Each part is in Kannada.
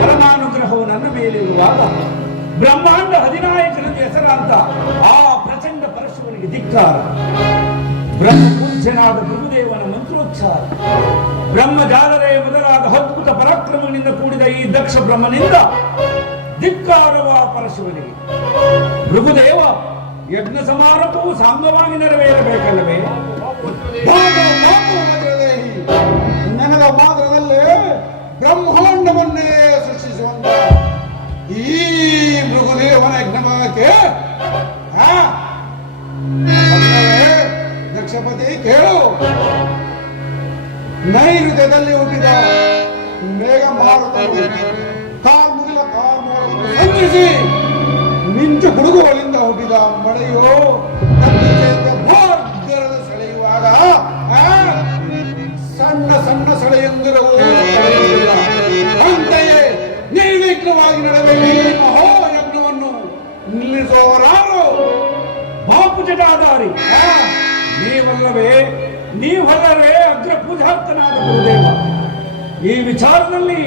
ಪರಮಾನುಗ್ರಹವು ನನ್ನ ಮೇಲಿರುವಾಗ ಬ್ರಹ್ಮಾಂಡ ಅಧಿನಾಯಕನ ಹೆಸರಾಂತ ಆ ಪ್ರಚಂಡ ಪರಶುವನಿಗೆ ಧಿಕ್ಕಾರ. ಬ್ರಹ್ಮ ಪೂಜ್ಯನಾದ ಗುರುದೇವನ ಮಂತ್ರೋಚ್ಚಾರ, ಬ್ರಹ್ಮಜಾಲರೇ ಮೊದಲಾದ ಅದ್ಭುತ ಪರಾಕ್ರಮಗಳಿಂದ ಕೂಡಿದ ಈ ದಕ್ಷ ಬ್ರಹ್ಮನಿಂದ ಧಿಕ್ಕಾರವ ಪರಶುವನಿಗೆ. ಭೃಗುದೇವ, ಯಜ್ಞ ಸಮಾರಂಭವು ಸಾಂಗವಾಗಿ ನೆರವೇರಬೇಕಲ್ಲವೇ? ನನಗ ಮಾತ್ರದಲ್ಲೇ ಬ್ರಹ್ಮಾಂಡವನ್ನೇ ಸೃಷ್ಟಿಸುವಂತ ಈ ಭೃಗುದೇವನ ಯಜ್ಞಕ್ಕೆ ದಕ್ಷಪತಿ ಕೇಳು. ನೈಋತ್ಯದಲ್ಲಿ ಹುಟ್ಟಿದ ಮೇಘ ಮಾರುತನು ಕಾರ್ಮುಗಿಲ ಕಾರ್ಮೋಳವನ್ನು ಸಂಧಿಸಿ ಮಿಂಚು ಗುಡುಗುಗಳಿಂದ ಹುಟ್ಟಿದ ಮಳೆಯೋ ಭೋರ್ಗರದ ಸೆಳೆಯುವಾಗ ಸಣ್ಣ ಸಣ್ಣ ಸೆಳೆಯಂದಿರವು ಅಂತೆಯೇ ನಿರ್ವಿಘ್ನವಾಗಿ ನಡೆಯಬೇಕು ನಿಮ್ಮ ಯಜ್ಞವನ್ನು ನಿಲ್ಲಿಸುವವರಾರು ಬಾಪು ಜಟಾಧಾರಿ. ನೀವಲ್ಲವೇ ಅಗ್ರ ಪೂಜಾರ್ಥನಾದ ಗುರುದೇವ. ಈ ವಿಚಾರದಲ್ಲಿ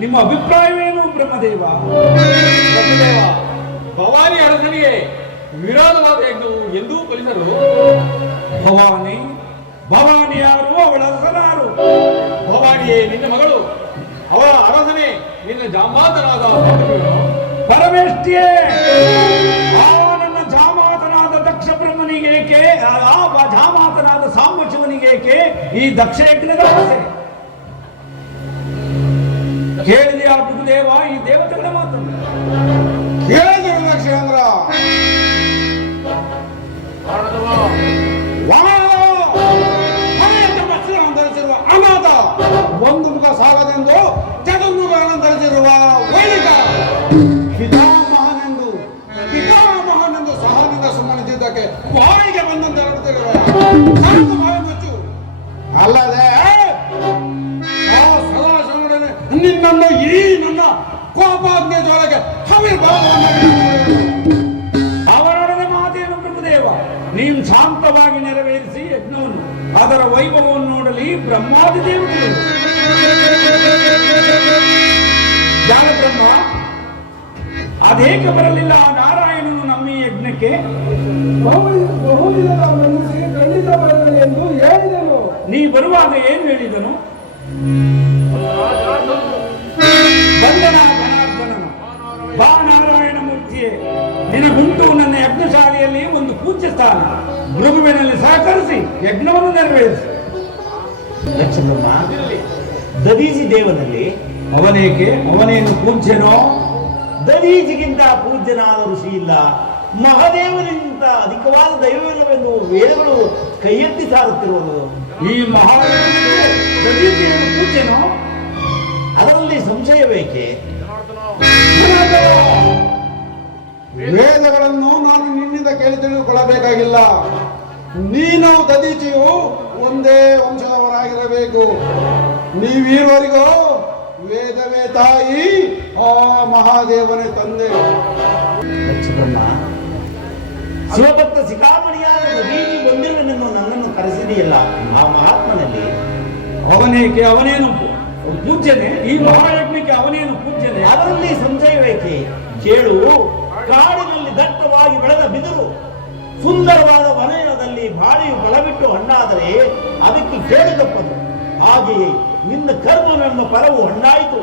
ನಿಮ್ಮ ಅಭಿಪ್ರಾಯವೇನು ಬ್ರಹ್ಮದೇವ? ಬ್ರಹ್ಮದೇವ, ಭವಾನಿ ಅರಸನಿಗೆ ವಿರೋಧವಾದ ಯಜ್ಞವು ಎಂದೂ ಫಲಿಸರು. ಭವಾನಿ ಯಾರು? ಅವಳ ಅರಸನಾರು? ಭವಾನಿಯೇ ನಿನ್ನ ಮಗಳು, ಅವಳ ಅರಸನೇ ನಿನ್ನ ಜಾಮಾತನಾದ ಪರಮೇಷ್ಠಿಯೇ. ನನ್ನ ಜಾಮಾತನಾದ ದಕ್ಷ ಬ್ರಹ್ಮನಿಗೇಕೆ, ಆ ಜಾಮಾತನಾದ ಸಾಂಬಶಿವನಿಗೇಕೆ ಈ ದಕ್ಷ ಯಜ್ಞದ ಆಸೆ? ಕೇಳಿದೆಯಾ ಗುರುದೇವ ಈ ದೇವತೆಗಳ ಮಾತನ್ನು? ಕೇಳಿದರು ದಕ್ಷೇಂದ್ರ. ಧರಿಸಿರುವ ಅನಾಥ, ಒಂದು ಮುಖ ಸಾಗದೆಂದು ಚತುರ್ಮುಖಗಳನ್ನು ಧರಿಸಿರುವ ವೈದಿಕ ಪಿತಾಮಹನೆಂದು ಸಹನಿಂದ ಸುಮ್ಮನಿದ್ದಕ್ಕೆ ಬಾಯಿಗೆ ಬಂದಂತೆ ಹೊರಡುತ್ತಿರುವೆ. ಬಾಯಿ ಮುಚ್ಚು. ಅಲ್ಲದೆ ಸದಾಶಿವನೊಡನೆ ನಿನ್ನನ್ನು ಈ ನನ್ನ ಕೋಪಾಗ್ನಿ ಜ್ವರಕ್ಕೆ ಅವರೊಡನೆ ಮಾತೇನು ಬ್ರಹ್ಮದೇವ? ನೀವು ಶಾಂತವಾಗಿ ನೆರವೇರಿಸಿ ಯಜ್ಞವನ್ನು, ಅದರ ವೈಭವವನ್ನು ನೋಡಲಿ ಬ್ರಹ್ಮಾದಿ ದೇವತೆಗಳು. ಬ್ರಹ್ಮ ಅದೇಕೆ ಬರಲಿಲ್ಲ ನಾರಾಯಣನು ನಮ್ಮ ಈ ಯಜ್ಞಕ್ಕೆ? ಖಂಡಿತ ಬರಲಿ ಎಂದು ಹೇಳಿದನು. ನೀ ಬರುವಾಗ ಏನು ಹೇಳಿದನು? ಬಂದನ ಜನಾರ್ದನನು, ಬಾ ನಾರಾಯಣ ಮೂರ್ತಿಯೇ, ನಿನಗುಂಟು ನನ್ನ ಯಜ್ಞಶಾಲೆಯಲ್ಲಿ ಒಂದು ಪೂಜ್ಯ ಸ್ಥಾನ. ಭೃಗುವಿನಲ್ಲಿ ಸಹಕರಿಸಿ ಯಜ್ಞವನ್ನು ನೆರವೇರಿಸಿ. ದದೀಜಿ ದೇವನಲ್ಲಿ ಅವನೇನು ಪೂಜ್ಯನೋ? ದದೀಜಿಗಿಂತ ಪೂಜ್ಯನಾದ ಋಷಿ ಇಲ್ಲ, ಮಹಾದೇವನಿಗಿಂತ ಅಧಿಕವಾದ ದೈವವಿಲ್ಲವೆಂದು ವೇದಗಳು ಕೈ ಎತ್ತಿ ಸಾರುತ್ತಿರುವುದು. ಈ ದದೀಜಿಯನ್ನು ಪೂಜ್ಯನೋ? ಅದರಲ್ಲಿ ಸಂಶಯ ಬೇಕೆ? ವೇದಗಳನ್ನು ನಾನು ನಿನ್ನಿಂದ ಕೇಳಿ ತಿಳಿದುಕೊಳ್ಳಬೇಕಾಗಿಲ್ಲ. ನೀನು ದದೀಚಿಯು ಒಂದೇ ವಂಶದವರಾಗಿರಬೇಕು. ನೀವೀರುವರಿಗೂ ವೇದವೇ ತಾಯಿ, ಆ ಮಹಾದೇವನೇ ತಂದೆ. ಶಿವಭಕ್ತ ಶಿಖಾಮಣಿಯಾದ ದದೀಚಿ ಬಂದಿರುವನೆಂದು ನನ್ನನ್ನು ಕರೆಸಿದೆಯಲ್ಲ ಆ ಮಹಾತ್ಮನಲ್ಲಿ. ಅವನೇನು ಪೂಜ್ಯನೇ? ಈ ಮಹಾಯಜ್ಞಕ್ಕೆ ಅವನೇನು ಪೂಜ್ಯನೇ? ಅದರಲ್ಲಿ ಸಂಶಯ ಬೇಕೆ? ಕೇಳು, ಕಾಡಿನಲ್ಲಿ ದಟ್ಟವಾಗಿ ಬೆಳೆದ ಬಿದಿರು, ಸುಂದರವಾದ ವಲಯದಲ್ಲಿ ಬಾಳಿಯು ಬಲಬಿಟ್ಟು ಹಣ್ಣಾದರೆ ಅದಕ್ಕೆ ಕೇಳು ತಪ್ಪದು. ಹಾಗೆಯೇ ನಿನ್ನ ಕರ್ಮವೆಂಬ ಫಲವು ಹಣ್ಣಾಯಿತು.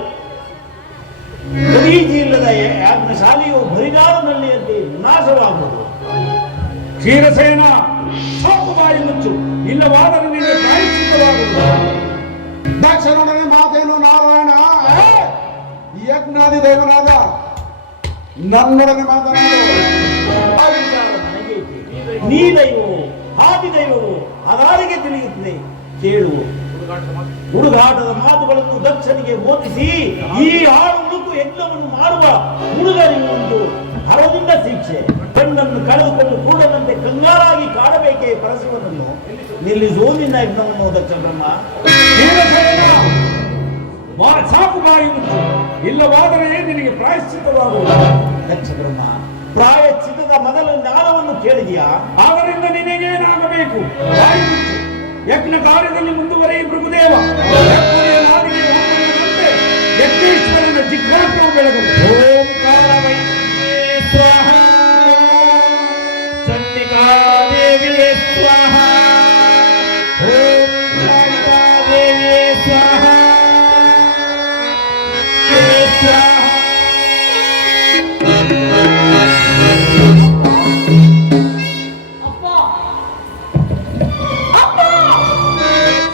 ದದೀಚಿ ಇಲ್ಲದ ಯಾಜ್ಞಶಾಲೆಯು ಬರಿಗಾಲನಲ್ಲಿ ಅಂತೆ ವಿನಾಶವಾಗುವುದು. ಕ್ಷೀರಸೇನ, ಸಾಕು ಬಾಯಿ ಮುಚ್ಚು, ಇಲ್ಲವಾದರೆ ನಿನಗೆ ಪ್ರಾಯಶ್ಚಿತ್ತವಾಗುವುದು. ದಕ್ಷನೊಡನೆ ಮಾತೇನು ನಾರಾಯಣ? ಯಜ್ಞಾದಿ ದೇವನಾದ ನನ್ನೊಡನೆ ಮಾತನಾಡು. ನೀ ದೈವವು, ಆದಿ ದೈವವು ಅದಾರಿಗೆ ತಿಳಿಯುತ್ತದೆ. ಕೇಳು, ಹುಡುಗಾಟದ ಮಾತುಗಳನ್ನು ದಕ್ಷನಿಗೆ ಬೋಧಿಸಿ ಈ ಹಾಳು ಹುಡುಕು ಯಜ್ಞವನ್ನು ಮಾಡುವ ಹುಡುಗರಿಗೆ ಒಂದು ಹರದಿಂದ ಶಿಕ್ಷೆ. ಕಣ್ಣನ್ನು ಕಳೆದುಕೊಂಡು ಕೂಡದಂತೆ ಕಂಗಾರಾಗಿ ಕಾಡಬೇಕೇ ಪರಶಿವನನ್ನು. ನಿಲ್ಲಿಸುವ ನಿನ್ನ ಯಜ್ಞವನ್ನು ದಕ್ಷ ಬ್ರಹ್ಮ. ಸಾಕು ಬಾಯಿ ಮುಚ್ಚು, ಇಲ್ಲವಾದರೆ ನಿನಗೆ ಪ್ರಾಯಶ್ಚಿತ್ತವಾಗುವುದು. ದಕ್ಷ ಬ್ರಹ್ಮ, ಪ್ರಾಯಶ್ಚಿತ್ತದ ಮೊದಲ ಜ್ಞಾನವನ್ನು ಕೇಳಿದೆಯಾ? ಅವರಿಂದ ನಿನಗೇನಾಗಬೇಕು? ಬಾಯಿ ಮುಚ್ಚು. ಯಜ್ಞ ಕಾರ್ಯದಲ್ಲಿ ಮುಂದುವರೆಯ ಭೃಗುದೇವ ಯಜ್ಞೇಶ್ವರ ಬೆಳಗು. ಓಂಕಾರವೈ ಸ್ವಾಹ, ಚಂಡಿಕಾದೇವಿಯೇ ಸ್ವಾಹ, ಓಂ ಚಂಡಿಕಾದೇವಿಯೇ ಸ್ವಾಹ, ಸ್ವಾಹ.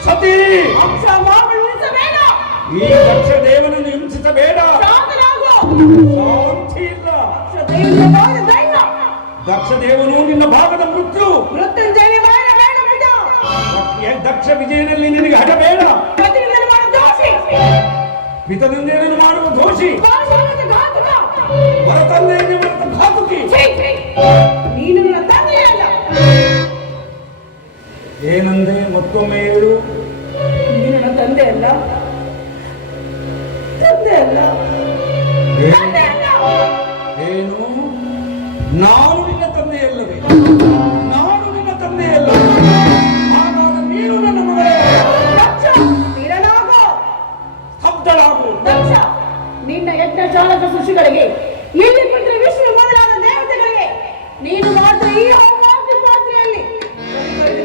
ಸತಿ, ಅಂಶ ಮಾಡು ನಿಲ್ಲಿಸಬೇಡ. ಈ ದಕ್ಷ ದೇವನನ್ನು ಹಿಂಸಿಸಬೇಡ. ಶಾಂತನಾಗು. ಶಾಂತಿ ಇಲ್ಲ. ದೇವಿಯ ಭಾಗದ ದೈವ. ದಕ್ಷ ದೇವನು ನಿನ್ನ ಭಾಗದ ಮೃತ್ಯು. ಮೃತ್ಯುಂಜಯ ಬೇಡ ಬೇಡ ಬಿಡ. ದಕ್ಷ ವಿಜಯನಲ್ಲಿ ನಿನಗೆ ಹಠ ಬೇಡ. ಪತಿಗಳನ್ನು ಮಾಡು ದೋಷಿ. ಪಿತನಿಂದೇನು ಮಾಡುವ ದೋಷಿ. ಭಾಷಣದ ಘಾತುಕ. ಹೊರತಂದೆಯನ್ನು ಮಾಡುತ್ತ ಘಾತುಕಿ. ಛೀ, ಛೀ. ನೀನು ನನ್ನ ತಂದೆಯೇ ಅಲ್ಲ. ಏನಂದೆ ಮತ್ತೊಮ್ಮೆ ಹೇಳು. ನೀನು ನನ್ನ ತಂದೆ ಅಲ್ಲ. ತಂದೆ ಅಲ್ಲ. ತಂದೆ ಅಲ್ಲ. ಏನು? ನಾನು ನಿನ್ನ ತಂದೆಯಲ್ಲವೇ? ನಾನು ನಿನ್ನ ತಂದೆಯಲ್ಲ. ಹಾಗಾದ ನೀನು ನನ್ನ ಮಗಳೇ. ದಕ್ಷ, ನೀರನಾಗು. ಸ್ತಬ್ಧಳಾಗು. ದಕ್ಷ, ನಿನ್ನ ಯಜ್ಞ ಚಾಲಕ ಸೃಷ್ಟಿಗಳಿಗೆ, ಇಲ್ಲಿ ಪುತ್ರ ವಿಷ್ಣು ಮೊದಲಾದ ದೇವತೆಗಳಿಗೆ ನೀನು ಮಾಡಿದ ಈ ಹೋಮಾಗ್ನಿ ಪಾತ್ರೆಯಲ್ಲಿ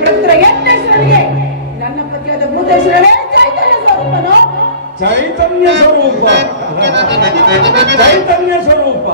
ಪುತ್ರ ಯಜ್ಞೇಶ್ವರನಿಗೆ ನನ್ನ ಪತಿಯಾದ ಭೂತೇಶ್ವರನೇ ಚೈತನ್ಯ ಸ್ವರೂಪನು. ಚೈತನ್ಯ ಸ್ವರೂಪ. ಚೈತನ್ಯ ಸ್ವರೂಪ.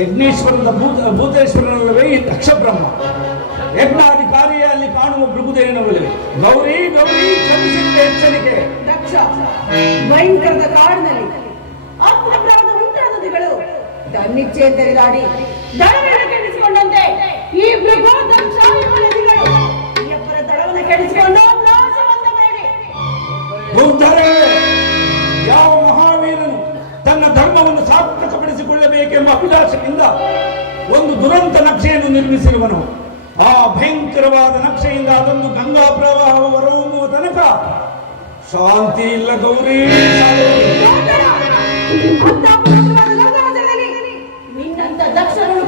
ಯಜ್ಞೇಶ್ವರದ ಭೂತೇಶ್ವರನಲ್ಲವೇ ಈ ದಕ್ಷ ಬ್ರಹ್ಮ. ಯಜ್ಞಾಧಿಕಾರಿಯ ಅಲ್ಲಿ ಕಾಣುವ ಭೃಗುದೇವನವಲ್ಲವೇ? ಗೌರಿ ಗೌರಿ ಕ್ಷಮಿಸಿದ ಎಚ್ಚರಿಕೆ. ದಕ್ಷ, ಭಯಂಕರದ ಕಾಡಿನಲ್ಲಿ ಅಪ್ರಬ್ರಹ್ಮದ ಉಂಟಾದಗಳು ತನ್ನಿಚ್ಛೆ ತೆರೆದಾಡಿ ದಳವನ್ನು ಕೆಡಿಸಿಕೊಂಡಂತೆ ಈ ಭೃಗು ದಕ್ಷ ನದಿಗಳು ಈ ಅಪ್ಪರ ದಳವನ್ನು ಕೆಡಿಸಿಕೊಂಡು ನಾಶವಂತ ಮಾಡಿ. ಬುದ್ಧರೇ, ಯಾವ ಮಹಾವೀರನು ತನ್ನ ಧರ್ಮವನ್ನು ಸಾರ್ಥಕಪಡಿಸಿಕೊಳ್ಳಬೇಕೆಂಬ ಅಭಿಲಾಷದಿಂದ ಒಂದು ದುರಂತ ನಕ್ಷೆಯನ್ನು ನಿರ್ಮಿಸಿರುವನು. ಆ ಭಯಂಕರವಾದ ನಕ್ಷೆಯಿಂದ ಅದೊಂದು ಗಂಗಾ ಪ್ರವಾಹ ಹೊರಹೊಮ್ಮುವ ತನಕ ಶಾಂತಿ ಇಲ್ಲ ಗೌರಿ. ನಿನ್ನಂತ ದಕ್ಷರು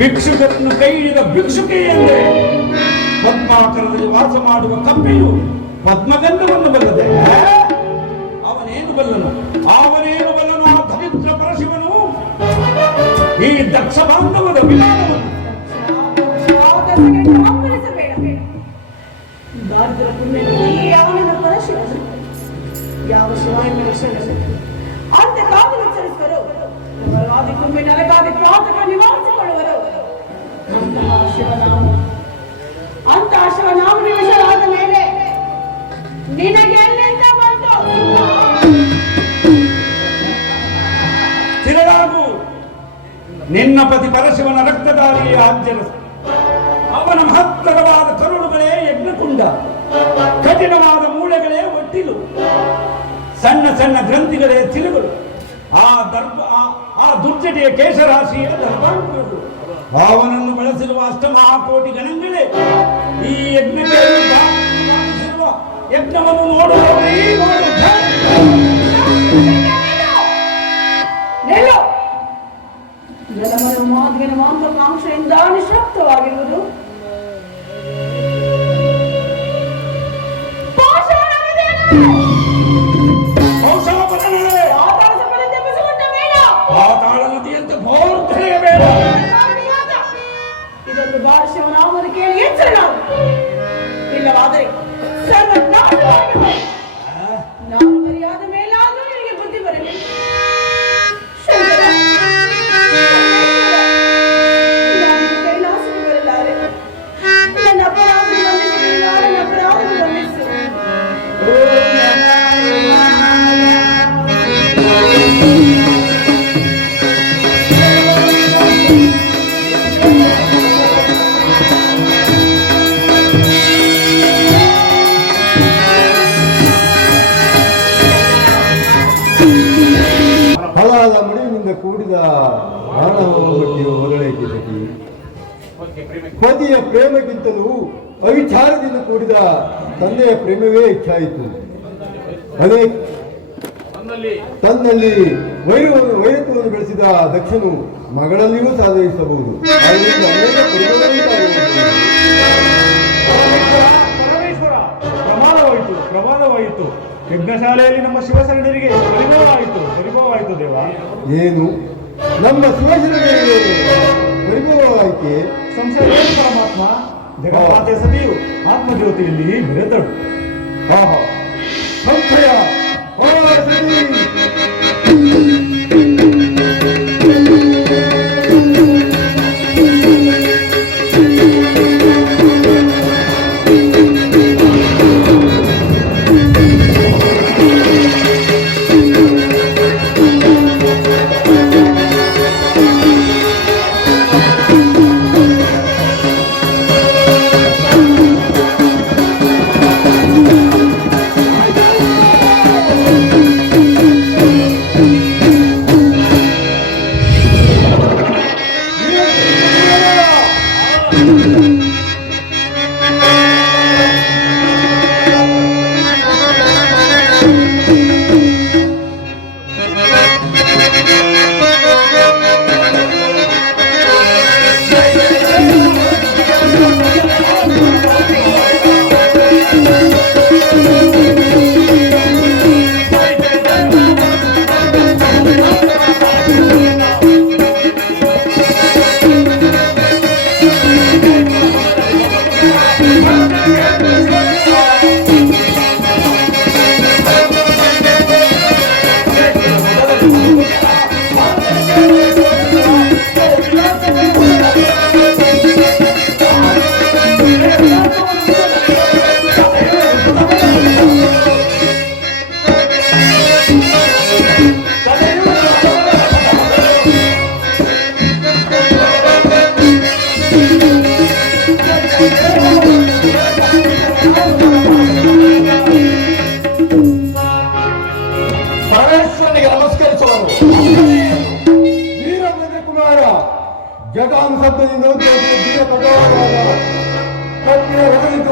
ಭಿಕ್ಷುಕರನ್ನು ಕೈ ಹಿಡಿದ ಭಿಕ್ಷುಕಿ ಎಂದರೆ ಪದ್ಮಾಕರದಲ್ಲಿ ವಾಸ ಮಾಡುವ ಕಪ್ಪೆಯು ಪದ್ಮಗಂಧವನ್ನು ಬಲ್ಲದೆ ಅವನೇನು ಬಲ್ಲನು ಆ ದರಿದ್ರ ಪರಶಿವನು ಈ ದಕ್ಷ ಬಾಂಧವದ ವಿಧಾನವನ್ನು ಯಾವ ಶಿವಾಯ ಅಂತ ಕಾದು ವಿಚಾರಿಸುವರು ಕುಂಬೆ ನರಕಾದಿ ಪ್ರಾತಕ ನಿವಾರಿಸಿಕೊಳ್ಳುವರು ಅಂತಹ ಶಿವನಾಮ ನಿಮಿಷವಾದ ಮೇಲೆ ನಿನಗೆ ಎಲ್ಲಿಂದ ಬಂತು ತಿರುಗಾಗು ನಿನ್ನ ಪತಿ ಪರಶಿವನ ರಕ್ತಧಾರಿಯ ಅಂಜನ ಅವನ ಮಹತ್ತರವಾದ ಕರುಳುಗಳೇ ಯಜ್ಞಕುಂಡ ಕಠಿಣವಾದ ಮೂಳೆಗಳೇ ಒಟ್ಟಿಲು ಸಣ್ಣ ಸಣ್ಣ ಗ್ರಂಥಿಗಳೇ ತಿರುಗಳು ಆ ದುರ್ಜಟಿಯ ಕೇಶರಾಶಿಯ ದರ್ಭಾಂಕುರಗಳು ಅವನನ್ನು ಬಳಸಿರುವ ಅಷ್ಟಮಹಾಕೋಟಿ ಗಣಗಳೇ ಈ ಯಜ್ಞಕ್ಕೆ ಯಜ್ಞವನ್ನು ನೋಡುವವರೇ ಜನಮನ ಮಾತಿನ ಮಾಂಸಕಾಂಕ್ಷೆಯಿಂದ ನಿಶಬ್ದವಾಗಿರುವುದು ಪಾತಾಳ ನದಿಯಂತೆ ಬೋರ್ಧನೆಯ ಬೇಡ ಇದೊಂದು ಶಿವನಾಮದ ಕೇಳಿ ಎಚ್ಚರ ಇಲ್ಲವಾದರೆ ಸರ್ವನಾಶವಾಗುವೆ. ನಾನು ಮರ್ಯಾದ ಮೇಲಾದರೂ ನಿನಗೆ ಬುದ್ಧಿ ಬರಲಿ ಕೈಲಾಸಕ್ಕೆ ಬರಲಾರೆ ನನ್ನ ಅಪರಾಧ ಗಮನಿಸು ಫಲಾದ ಮುಡಿವಿನಿಂದ ಕೂಡಿದ ಮಾನವಟ್ಟಿರುವ ಮೊದಲೈಕೆ ಸಖಿ ಪತಿಯ ಪ್ರೇಮಕ್ಕಿಂತಲೂ ಅವಿಚಾರದಿಂದ ಕೂಡಿದ ತಂದೆಯ ಪ್ರೇಮವೇ ಹೆಚ್ಚಾಯಿತು. ಅದೇ ತನ್ನಲ್ಲಿ ವೈರತ್ವವನ್ನು ಬೆಳೆಸಿದ ದಕ್ಷನು ಮಗಳಲ್ಲಿಯೂ ಸಾಧಿಸಬಹುದು. ಅದರಿಂದ ಅನೇಕ ಪರಿಣಾಮಗಳು ಪರಮೇಶ್ವರ ಪ್ರಮಾದವಾಯಿತು. ಯಜ್ಞಶಾಲೆಯಲ್ಲಿ ನಮ್ಮ ಶಿವಶರಣರಿಗೆ ಪರಿಭವವಾಯಿತು ದೇವ. ಏನು ನಮ್ಮ ಶಿವಶರಣರಿಗೆ ಪರಿಭವವಾಯಿತೆ? ಸಂಶಯ ಏನು ಪರಮಾತ್ಮ? ಜಗನ್ಮಾತೆ ಸತಿಯು ಆತ್ಮಜ್ಯೋತಿಯಲ್ಲಿ ಬೆರೆತಳು. ಸಂಶಯ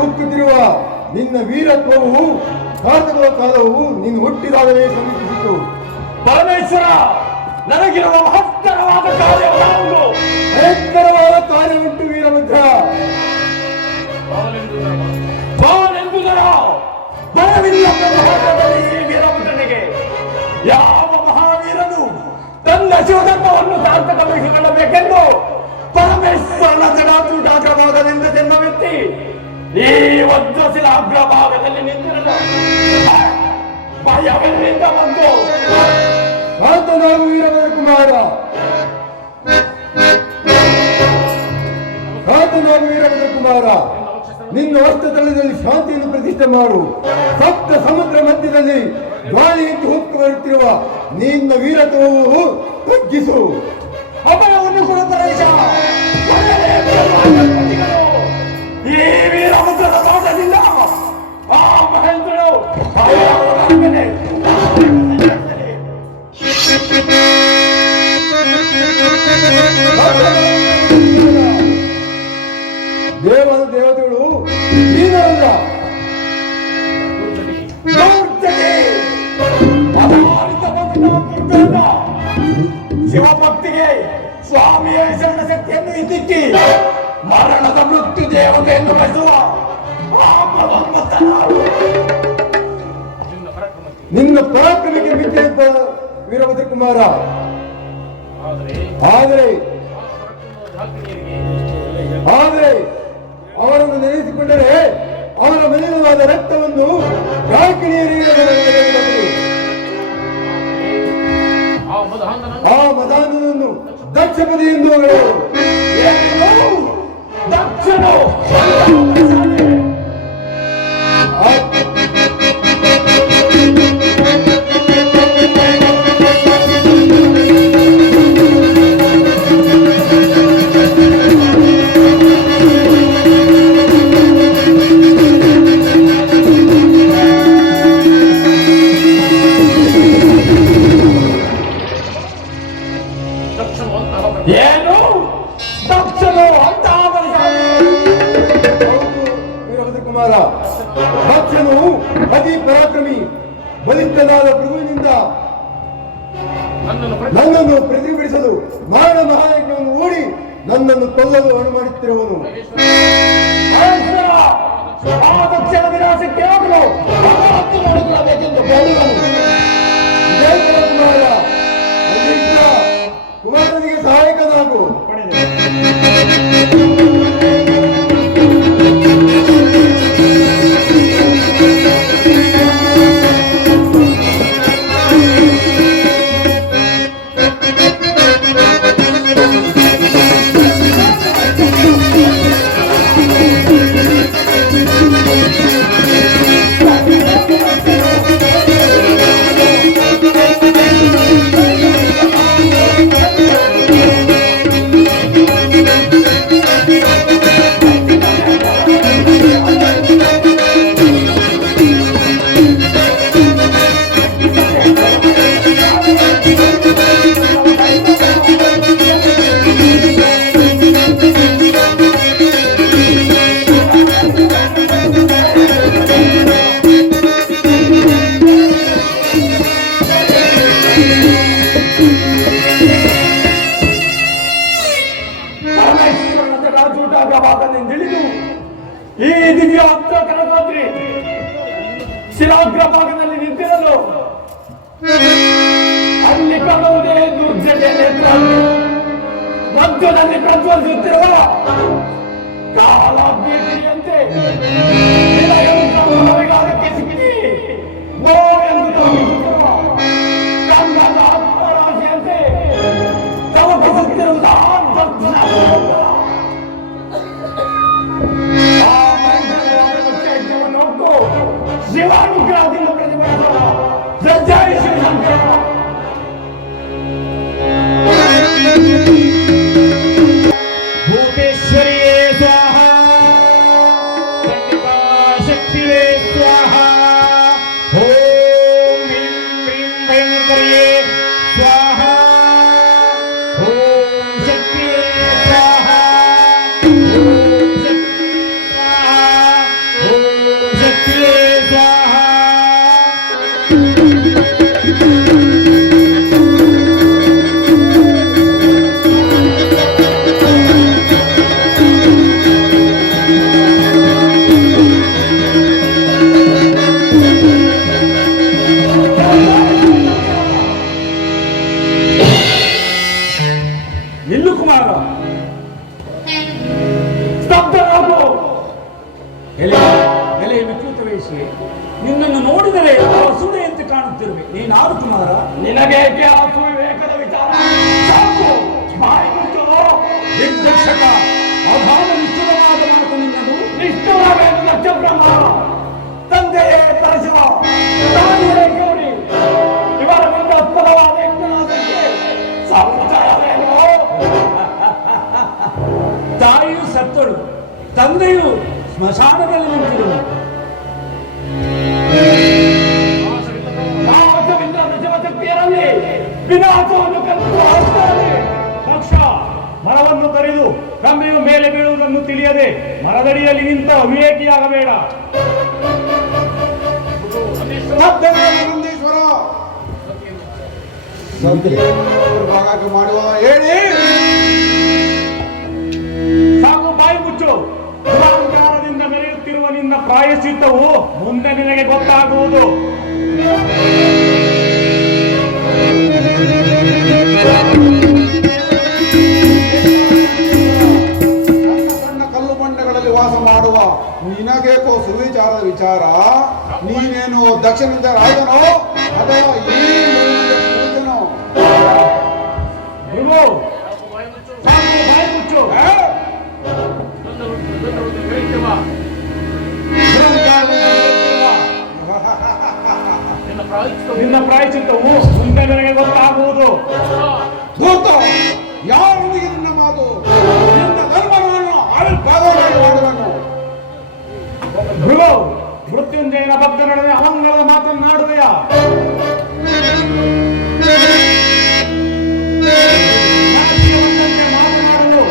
ಉಕ್ಕುತ್ತಿರುವ ನಿನ್ನ ವೀರತ್ವವು ಸಾರ್ಥಕವ ಕಾಲವು ನೀನು ಹುಟ್ಟಿದಾಗಲೇ ಸಮೀಪಿಸಿತು. ಪರಮೇಶ್ವರ, ನನಗಿರುವ ಮಹತ್ತರವಾದ ಕಾರ್ಯ ಯಾವುದು? ಭಯಂಕರವಾದ ಕಾರ್ಯ ಉಂಟು ವೀರಭದ್ರ. ಬಾಳೆಂಬುದರ ಬಲವಿಲ್ಲ ಪ್ರಭಾವದಲ್ಲಿ ಈ ವೀರಭದ್ರನಿಗೆ ಯಾವ ಮಹಾವೀರನು ತನ್ನ ಶಿವಧರ್ಮವನ್ನು ಸಾರ್ಥಕಗೊಳಿಸಿಕೊಳ್ಳಬೇಕೆಂದು ಪರಮೇಶ್ವರನ ಜಡಾಚೂಟಾಗ್ರಭಾಗದಿಂದ ಜನ್ಮವೆತ್ತಿ ಈ ವಜ್ರಶಿಲಾಗ್ರಭಾಗದಲ್ಲಿ ನಿಂತಿರಲು ಭಯವೆಲ್ಲಿಂದ ಬಂದು ಶಾಂತನಾಗು ವೀರಭದ್ರ ಕುಮಾರ, ಶಾಂತನಾಗು ವೀರಭದ್ರ ಕುಮಾರ. ನಿನ್ನ ವಸ್ತ್ರತಳದಲ್ಲಿ ಶಾಂತಿಯನ್ನು ಪ್ರತಿಷ್ಠೆ ಮಾಡು. ಸಪ್ತ ಸಮುದ್ರ ಮಧ್ಯದಲ್ಲಿ ಗಾಳಿಯಂತೆ ಹೊಕ್ಕು ಬರುತ್ತಿರುವ ನಿನ್ನ ವೀರತ್ವವು ತಗ್ಗಿಸು. ಅಭಯವನ್ನು ಕೊಡು ಪರೇಶ. ಈ ವೀರಭದ್ರದ ತೋಟದಿಂದ ಆ ಮಹೇಂದ್ರನು ದೇವತೆಗಳು ನೀನಲ್ಲ. ಶಿವಭಕ್ತಿಗೆ ಸ್ವಾಮಿಯ ಶರಣ ಶಕ್ತಿಯನ್ನು ಇದ್ದಿಕ್ಕಿ ಮರಣದ ಮೃತ್ಯು ದೇವತೆಯನ್ನು ಬಯಸುವ ನಿನ್ನ ಪರಾಕ್ರಮಕ್ಕೆ ಮಿತಿಯಂತ ವೀರಭದ್ರ ಕುಮಾರ. ಆದರೆ ಅವರನ್ನು ನೆನೆಸಿಕೊಂಡರೆ ಅವರ ಮಲಿನವಾದ ರಕ್ತವನ್ನು ಆ ಮದಾನನನ್ನು ದಕ್ಷಪದಿ ಎಂದು ದಕ್ಷನು ಏನು ದಕ್ಷನು ಅಂತ ವೀರಭದ್ರ ಕುಮಾರ. ದಕ್ಷನು ಅತಿ ಪರಾಕ್ರಮಿ ಬಲಿಷ್ಠನಾದ ಪ್ರಭುವಿನಿಂದ ನನ್ನನ್ನು ಪ್ರತಿಭಟಿಸಲು ಮಾರಣ ಮಹಾಯಜ್ಞವನ್ನು ಹೂಡಿ ನನ್ನನ್ನು ಕೊಲ್ಲಲು ಅಣು ಮಾಡುತ್ತಿರುವನು. ಆ ದಕ್ಷನ ವಿನಾಶಕ್ಕೆ ಆಗಲು ಮಾಡಿಕೊಳ್ಳಬೇಕೆಂದು ಕುಮಾರ, ಕುಮಾರನಿಗೆ ಸಹಾಯಕನಾಗು. ಈ ದಿವ್ಯ ಹತ್ತ ಕನಕಾದ್ರಿ ಶಿಲಾಗ್ರ ಭಾಗದಲ್ಲಿ ನಿಂತಿರಲು ಅಲ್ಲಿ ಕಾಣುವುದೇ ದುರ್ಜಯ ನೇತ್ರ ಮಧ್ಯದಲ್ಲಿ ಪ್ರಜ್ವಲಿಸುತ್ತಿರುವ ಕಾಲಾಗ್ನಿಯಂತೆ ನಿಲಯಕ್ಕೆ ಸಿಕ್ಕಿ ಗೋವೆಂದು ಗಂಗದ ಆತ್ಮರಾಶಿಯಂತೆ ತವಕಿಸುತ್ತಿರುವುದು ಶಿವಾನುಗ್ರಹದಿಂದ ಪ್ರತಿಭಟಿಸುವ ಜಯ ಶಿವಶಂಕರ. ಭೂತೇಶ್ವರಿಯೇ ಸ್ವಾಹ. ಸ್ತಬ್ಧರಾಗು. ಎಲೆ ವಿಕೃತ ವೇಷಿ, ನಿನ್ನನ್ನು ನೋಡಿದರೆ ಅಸುಡೆಯಂತೆ ಕಾಣುತ್ತಿರುವೆ. ನೀನಾರು ಕುಮಾರ? ನಿನಗೆ ವಿವೇಕದ ವಿಚಾರ ಸಾಕು. ಬಾಯಿ ಮುಚ್ಚು. ದಿಗ್ದರ್ಶಕ, ಅಭಾವ ನಿಷ್ಠುರವಾದ ಮಾತು ನಿನ್ನದು. ನಿಷ್ಠುರವೇನು ಲಕ್ಷ ಬ್ರಹ್ಮ, ತಂದೆಯೇ ಪರಶಿವ, ತಾಯಿಯೇ ಗೌರಿ, ಇವರ ವಿಂದಾಸ್ಪದವಾದ ಯಜ್ಞನಾಥಕ್ಕೆ ಸಂಸಾರವೇನು? ತಾಯಿಯು ಸತ್ತಳು, ತಂದೆಯು ಸ್ಮಶಾನದಲ್ಲಿ ನಿಂತಿರುವುದು. ಶಿವಶಕ್ತಿಯರಲ್ಲಿ ವಿನಾಶವನ್ನು ಕಲಿತು ಪಕ್ಷ ಮರವನ್ನು ಕರೆದು ಕಂಬೆಯು ಮೇಲೆ ಬೀಳುವುದನ್ನು ತಿಳಿಯದೆ ಮರದಡಿಯಲ್ಲಿ ನಿಂತ ಅವಿವೇಕಿಯಾಗಬೇಡ. ನಂದೀಶ್ವರ ಭಾಗಕ್ಕೆ ಮಾಡುವ ಹೇಳಿ. ಸಾಕು, ಬಾಯಿ ಮುಚ್ಚು. ದುರಾಂಕಾರದಿಂದ ಮೆರೆಯುತ್ತಿರುವ ನಿನ್ನ ಪ್ರಾಯಶ್ಚಿತ್ತವು ಮುಂದೆ ನಿನಗೆ ಗೊತ್ತಾಗುವುದು. ಸಣ್ಣ ಕಲ್ಲು ಬಂಡೆಗಳಲ್ಲಿ ವಾಸ ಮಾಡುವ ನಿನಗೇಕೋ ಸುವಿಚಾರದ ವಿಚಾರ. ನೀನೇನು ದಕ್ಷಿಣದ ರಾಜನೋ ಅಥವಾ ಈ ಪೂಜನೋ? ಸಾಕು, ಬಾಯಿ ಮುಚ್ಚು. ನಿನ್ನ ಪ್ರಾಯಶ್ಚಿತ್ತವು ಮುಂದೆ ನನಗೆ ಗೊತ್ತಾಗುವುದು. ಧೂರ್ತ, ಯಾರೊಂದಿಗೆ ನಿನ್ನ ಮಾತು? ನಿನ್ನ ಧರ್ಮವನ್ನು ಮಾಡುವನು. ಗುರು, ಮೃತ್ಯುಂಜಯನ ಭಕ್ತನೊಡನೆ ಅಮಂಗಳದ ಮಾತನ್ನಾಡುವೆಯ? ಮಾತನಾಡಲು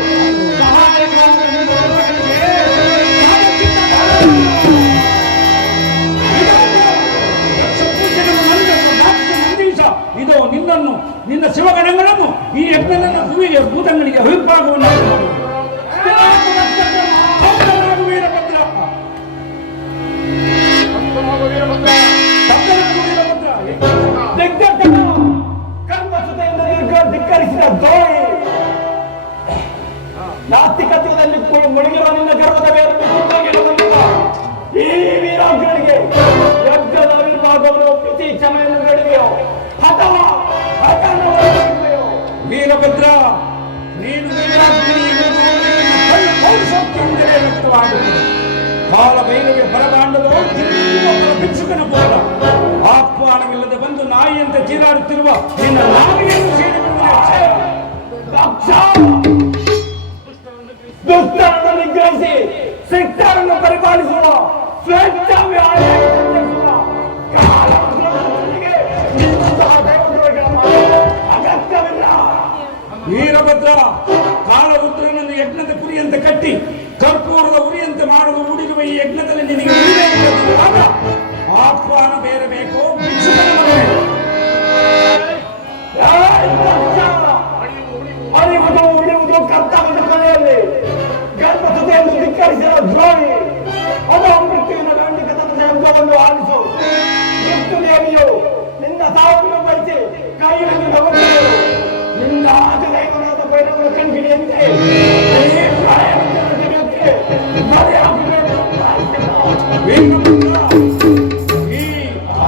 ಇದು ನಿನ್ನನ್ನು, ನಿನ್ನ ಶಿವಗಣಗಳನ್ನು ಈ ಯಜ್ಞದ ಹೂವಿಗೆ ಭೂತಗಳಿಗೆ ಅಭಿಪ್ರಾಯವನ್ನು ಧಿಕ್ಕರಿಸಿದ ದ್ರೋಹಿ, ನಾಸ್ತಿಕತ್ವದಲ್ಲಿ ಮುಳುಗಿರುವ ನಿನ್ನ ಗರ್ವದ ಈ ವೀರಾಗ್ರನಿಗೆ ಯಜ್ಞದ ವಿಭಾಗವನ್ನು ಒಪ್ಪಿಸಿ ಕ್ಷಮೆಯನ್ನು ಬೇಡುವೆಯೋ ಅಥವಾ ವೀರಭದ್ರ, ನೀನು ವ್ಯಕ್ತವಾಗುತ್ತದೆ. ಕಾಲ ಭೈರವ್ಯ ಬರಗಾಂಡದ ಭಿಕ್ಷುಕನ ಪುತ್ರ ಆಹ್ವಾನವಿಲ್ಲದೆ ಬಂದು ನಾಯಿಯಂತೆ ಚೀರಾಡುತ್ತಿರುವ ನಿನ್ನ ನಾವಿಯನ್ನು ದುಷ್ಟರನ್ನು ನಿಗ್ರಹಿಸಿ ಶಿಷ್ಟರನ್ನು ಪರಿಪಾಲಿಸುವ ಸ್ವೇಚ್ಛಾವಿ ಅಗತ್ಯವಿಲ್ಲ. ವೀರಭದ್ರ, ಕಾಲರುದ್ರನನ್ನು ಯಜ್ಞದ ಕುರಿಯಂತೆ ಕಟ್ಟಿ ಕರ್ಪೂರದ ಉರಿಯಂತೆ ಮಾಡಲು ಹೂಡಿರುವ ಈ ಯಜ್ಞದಲ್ಲಿ ನಿನಗೆ ಆಹ್ವಾನ ಬೇರೆ ಬೇಕೋ? ಭಿಕ್ಷುಕನ ಮಗನೇ, ಅರಿವುದು ಉಳಿಯುವುದು ಕರ್ತವ್ಯದ ಕೊನೆಯಲ್ಲಿ ಗರ್ಭಸತೆಯನ್ನು ಧಿಕ್ಕರಿಸಿದ ದ್ರೋಹಿ, ಅದು ಮೃತ್ಯುವಿನ ದಂಡಿಕ ಶಬ್ದವನ್ನು ಆಲಿಸು. ಮೃತ್ಯು ದೇವಿಯು ನಿನ್ನ ಸಾವನ್ನು ಬಯಸಿ ಕೈಯಲ್ಲಿ ನಗುತ್ತಳು. ನಿನ್ನ ಆಜದೈವನಾದ ಭೈರವನ ಕಣ್ಗಿಡಿಯಂತೆ ಈ ಪ್ರಾಯವನ್ನು ತಿಳಿಯುತ್ತೆ. ಈ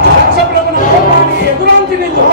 ರಕ್ಷಪ್ರಭನ ಹೋಮಾನಿಗೆ ಎದುರಾಂತಿ ನಿಲ್ಲು.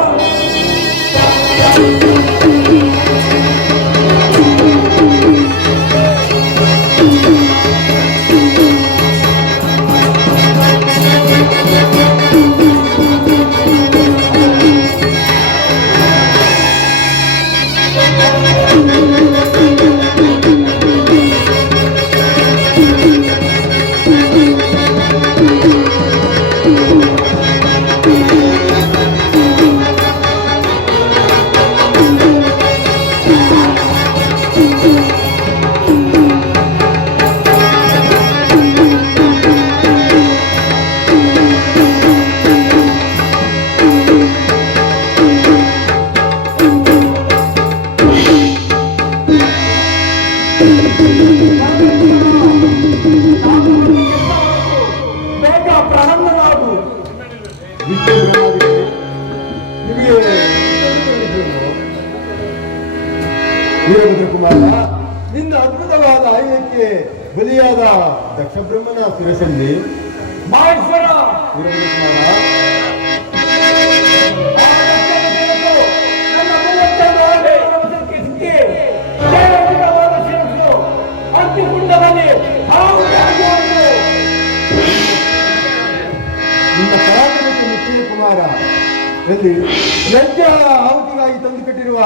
ಬೇಗ ಪ್ರಾರಂಭವಾಗು. ನಿಮಗೆ ವೀರಭದ್ರ ಕುಮಾರ ನಿನ್ನ ಅದ್ಭುತವಾದ ಆಯುಧಕ್ಕೆ ಬಲಿಯಾದ ದಕ್ಷ ಬ್ರಹ್ಮನ ಶಿರಸಲ್ಲಿ ಮಹೇಶ್ವರ ಇರಬೇಕು ಕುಮಾರ. ನನ್ನ 32 ವರ್ಷಗಳ ವಶಕ್ಕೆ ಸಿಕ್ಕಿ ಜಯವಿಜಯವಾದ ಶಿರಸ್ಸು ಅಗ್ನಿಕುಂಡದಲ್ಲಿ ಹಾವುಯಾಗುವುದು. ನಿನ್ನ ಪರಾಕ್ರಮಕ್ಕೆ ಮೆಚ್ಚಿದೆ ಕುಮಾರ. ಎಲ್ಲಿ ಲಜ್ಜಾ ಆಹುತಿಗಾಗಿ ತಂದು ಕಟ್ಟಿರುವ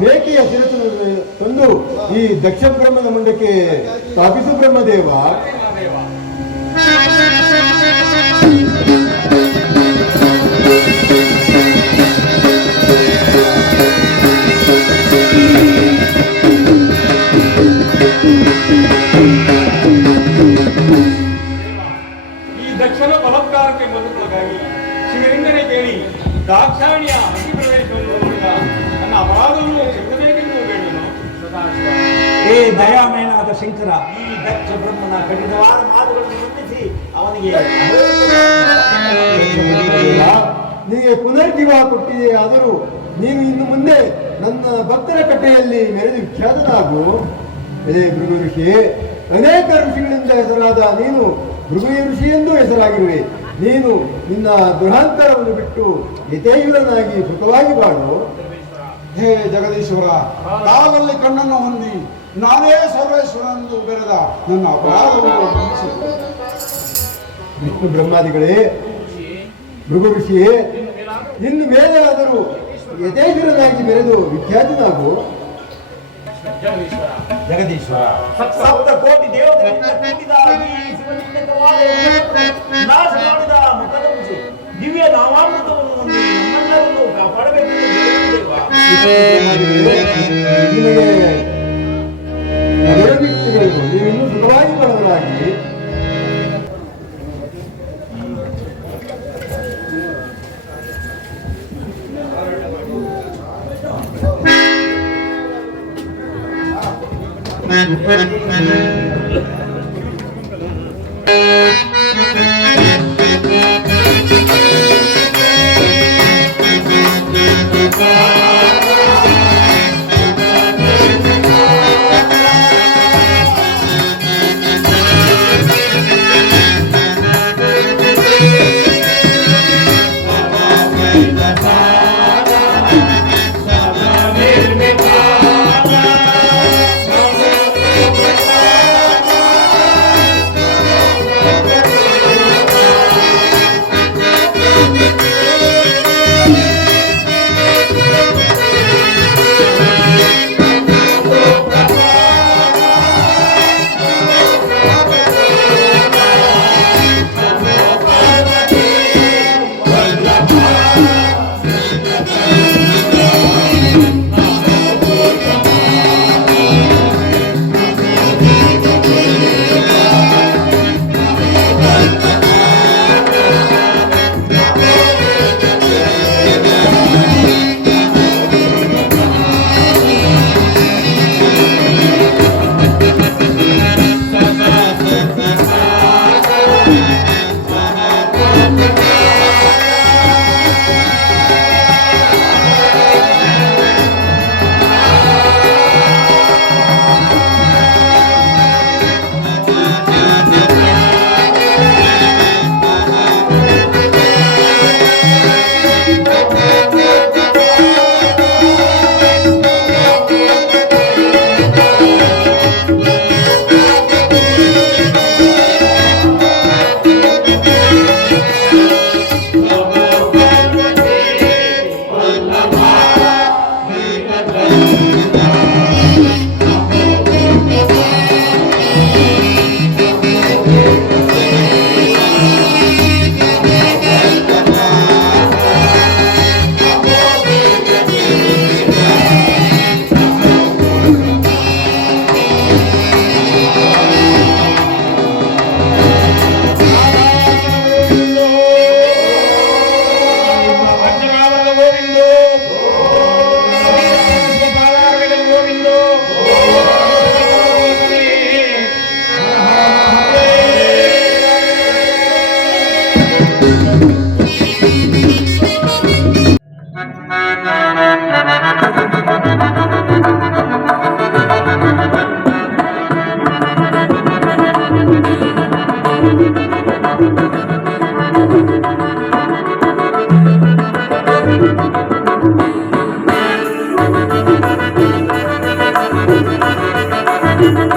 ಮೇಕೆಯ ಶಿರಸನ್ನು ತಂದು ಈ ದಕ್ಷ ಬ್ರಹ್ಮನ ಮುಂದಕ್ಕೆ ಸ್ಥಾಪಿಸು ಬ್ರಹ್ಮದೇವ. ಈ ದಕ್ಷಿಣ ಬಲಾತ್ಕಾರಕ್ಕೆ ಬದುಕುವುದಾಗಿ ಶಿವಲಿಂಗನೇ ಕೇಳಿ ದಾಕ್ಷಾಣಿಯ ಅತಿ ಪ್ರವೇಶವನ್ನು ನೋಡಿದ ನನ್ನ ಅಪರಾಧವನ್ನು ಕ್ಷಮಿಸಬೇಕೆಂದು ಬೇಡನು. ಏ ದಯಾಮಯನಾದ ಶಂಕರ, ಈ ದಕ್ಷ ಬ್ರಹ್ಮನ ಕಠಿಣವಾದ ಮಾತುಗಳನ್ನು ಮುಂದಿಸಿ ಅವನಿಗೆ ನಿನಗೆ ಪುನರ್ಜೀವ ಕೊಟ್ಟಿದೆ. ಆದರೂ ನೀನು ಇನ್ನು ಮುಂದೆ ನನ್ನ ಭಕ್ತರ ಕಟ್ಟೆಯಲ್ಲಿ ಮೆರೆದು ವಿಖ್ಯಾತನಾಗು. ಭೃಗು ಋಷಿ, ಅನೇಕ ಋಷಿಗಳಿಂದ ಹೆಸರಾದ ನೀನು ಭೃಗು ಋಷಿ ಎಂದು ಹೆಸರಾಗಿರುವೆ. ನೀನು ನಿನ್ನ ದುರಾಂತರವನ್ನು ಬಿಟ್ಟು ಯಥೇಶ್ವರನಾಗಿ ಸುಖವಾಗಿ ಬಾಳು. ಹೇ ಜಗದೀಶ್ವರ, ಕಾಲಲ್ಲಿ ಕಣ್ಣನ್ನು ಹೊಂದಿ ನಾನೇ ಸರ್ವೇಶ್ವರನೆಂದು ಬೆರೆದ ನನ್ನ ಅಪರಾಧವನ್ನು ಕ್ಷಮಿಸು. ವಿಷ್ಣು ಬ್ರಹ್ಮಾದಿಗಳೇ, ಭೃಗು ಋಷಿಯೇ, ಇನ್ನು ಮೇಲೆ ಆದರೂ ಯಥೇಶ್ವರನಾಗಿ ಬೆರೆದು ವಿಖ್ಯಾತನಾಗು. ಜಗದೀಶ್ವರ, ಸಪ್ತ ಕೋಟಿ ದೇವತೆಗಳಿಂದ ಕೂಡಿದ ಈ ಶಿವಲಿಂಗವಾದ ನಾಶ ಮಾಡಿದ ಮುಖದ ಋಷಿ ದಿವ್ಯ ನಾಮಾಮೃತವನ್ನು ಹೊಂದಿ ನಮ್ಮೆಲ್ಲರನ್ನು ಕಾಪಾಡಬೇಕೆಂದು ಬೇಡಿಕೊಳ್ಳುವ. ನೀವು ಇನ್ನೂ ಸುಖವಾಗಿ ಬಡವರಾಗಿ ಿ